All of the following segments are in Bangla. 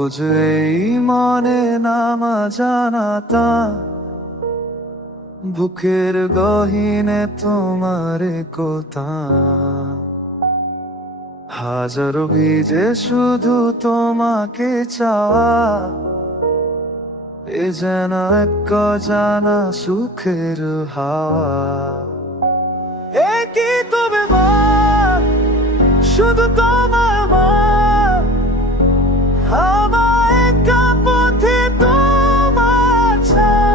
সবুজ এই মনে নামা জানাতা, বুকের গহীনে তোমার কথা। হাজারো ভিজে শুধু তোমাকে চাওয়া, এ যেন এক জানা সুখের হাওয়া। এ কি তবে মা, শুধু তোমার মা, আমার একা পথে তোমার ছায়া।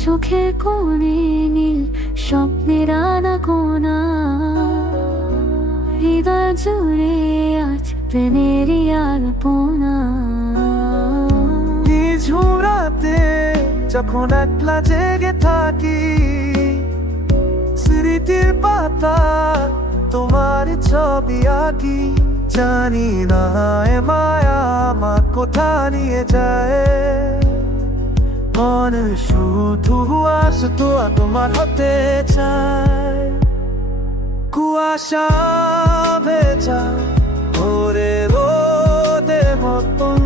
চোখের কোণে নীল স্বপ্নের আনাগোনা, হৃদয় জুড়ে আজ প্রেমেরই আলপনা। নিঝুম রাতে যখন একলা জেগে থাকি, স্মৃতির পাতা তোমার ছবি আঁকি। জানি না এ মায়া আমার কোথা নিয়ে যায়, মনে শুধু শুধু তোমার হতে চায়। কুয়াশা ভেজা ভোরে রোদে মতন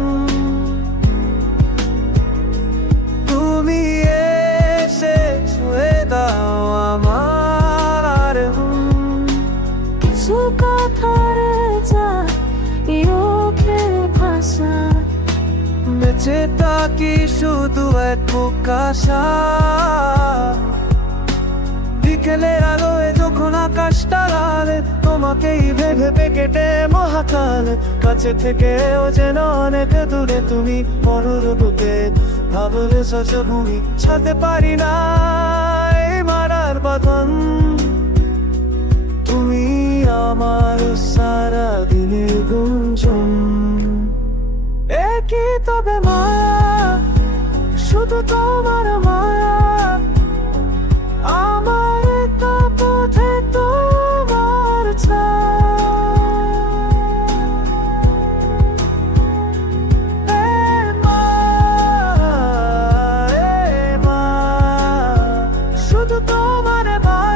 তুমি এসে ছুঁয়ে দাও আমার কিছু কথার যা চোখের ভাষা, বেঁচে থাকি শুধু এক প্রকাশা। বিকেলে আলোয় যখন আকাশটা লাল, তোমাকেই ভেবে কেটে মহাকাল। কাছে থেকে ও যেন অনেক দূরে তুমি, মরুর বুকে ভাবলে সজভূমি। ছাড়তে পারি না এই মারার বাঁধন, তুমি আমার সারা দিনের গুঞ্জন। এ কি তবে মায়া, শুধু তোমার মায়া, আমার একা পথে তোমার ছায়া। এ মা, শুধু তোমার মায়া।